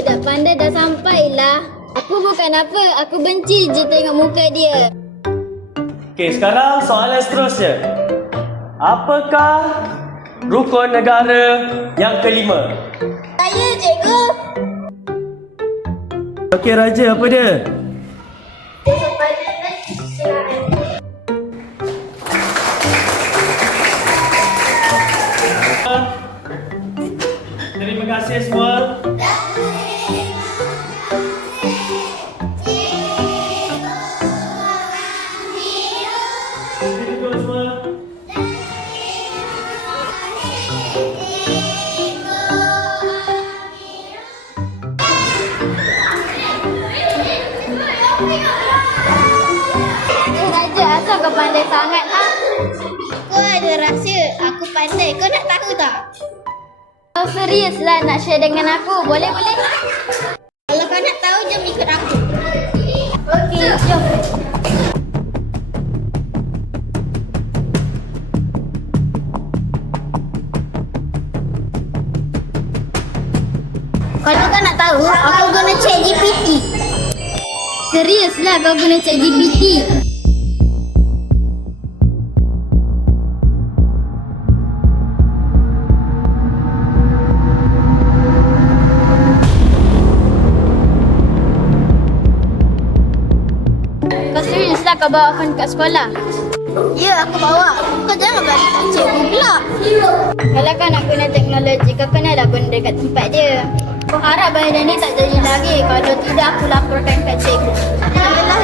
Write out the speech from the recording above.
budak pandai dah sampailah. Aku bukan apa, aku benci je tengok muka dia. Okey, sekarang soalan seterusnya. Apakah rukun negara yang kelima? Saya, cikgu. Okey, Raja, apa dia? Terima kasih semua. Duduk semua. Raja, asal kau pandai sangat lah. Aku ada rahsia, aku pandai. Kau nak tahu tak? Kau serius lah nak share dengan aku? Boleh? Kalau kau nak tahu, jom ikut aku. Okey, jom. Kalau kau nak tahu, aku guna ChatGPT. Serius lah kau guna ChatGPT? Kau serius lah kau bawa phone kat sekolah? Ya, aku bawa. Kau jangan bagi tak cikgu pula. Kalau kau nak guna teknologi, kau kenalah guna dekat tempat dia. Aku harap benda ni tak jadi lagi. Kalau tidak, aku laporkan kat cikgu. Janganlah,